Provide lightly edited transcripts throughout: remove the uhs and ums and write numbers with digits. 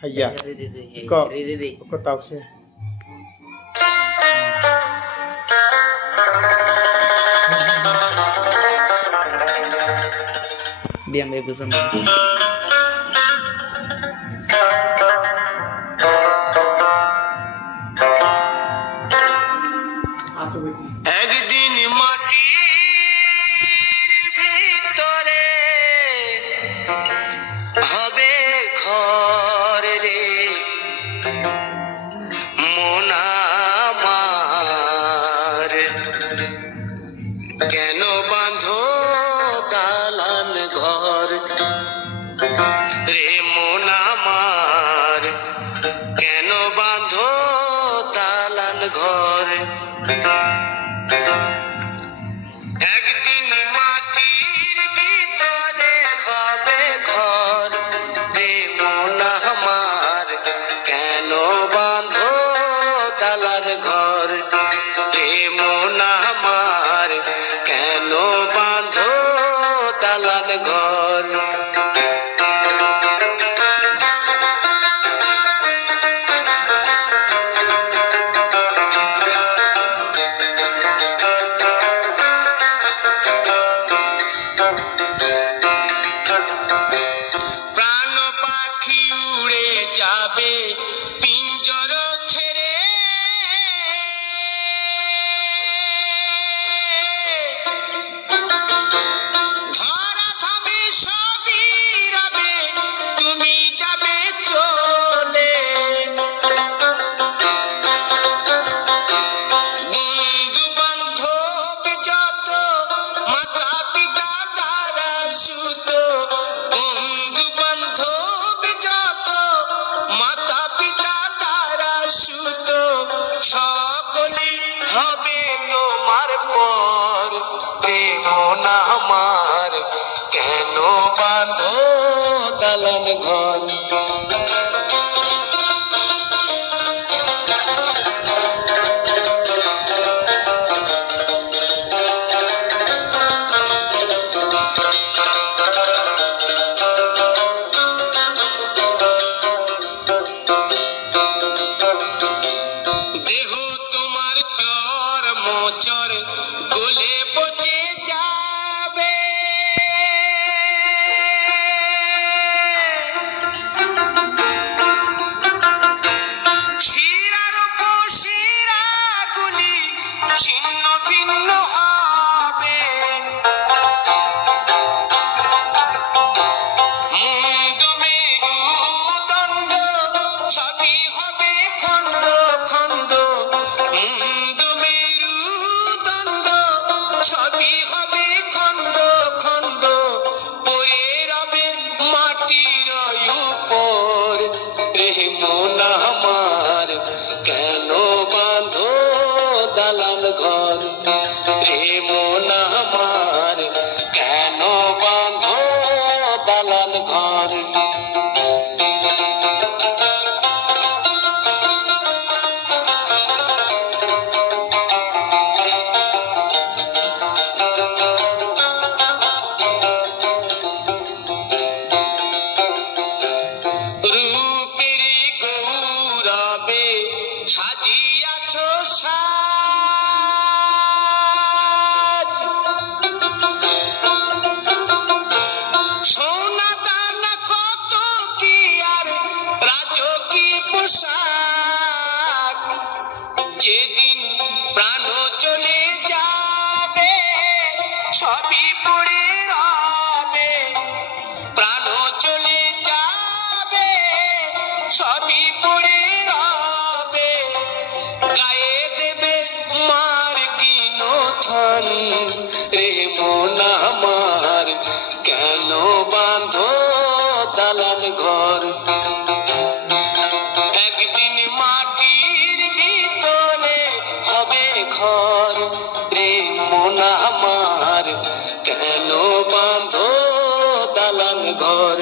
Hayya. Kok tahu sih? Biar bagus sama. একদিন মাটির ভিতরে হবে ঘর রে মন আমার কেন বাঁধো দালান ঘর রে মন আমার কেন বাঁধো দালান ঘর একদিন মাটির ভিতরে হবে ঘর রে মন আমার কেন বাঁধো দালান ঘর রে মন আমার কেন বাঁধো দালান ঘর প্রাণ পাখি উড়ে যাবে পিঞ্জর ছেড়ে ধরাধামে সবই রবে তুমি যাবে চলে বন্ধু বান্ধব যত মাতা পিতা দ্বারা সুত বন্ধু বান্ধব যত মাতা পিতা দ্বারা সুত সকলেই হবে তোমার পর রে মন আমার কেন বাঁধো দালান ঘর দেহ তোমার চর মোচর গলে পচে যাবে শিরার উপর শিরাগুলি ছিন্ন ভিন্ন হবে মুন্ড মেরুদণ্ড সবই হবে খণ্ড খণ্ড মুন্ড মেরুদণ্ড সবই হবে খণ্ড খণ্ড পড়ে রবে মাটির উপর রে মন আমার কেন বাঁধো দালান ঘর রে মন আমার কেন বাঁধো দালান ঘর রূপের গৌরবে সাজিয়াছ সাজ সোনা দানা কত কি আর রাজকী পোশাক যেদিন প্রাণ চলে যাবে সবই পড়ে রবে প্রাণ চলে যাবে সবই পড়ে রবে গায়ে দেবে মার কিনোথন রে মন আমার কেন বাঁধো দালান ঘর একদিন মাটির ভিতরে হবে ঘর রে মন আমার কেন বাঁধো দালান ঘর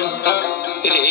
রে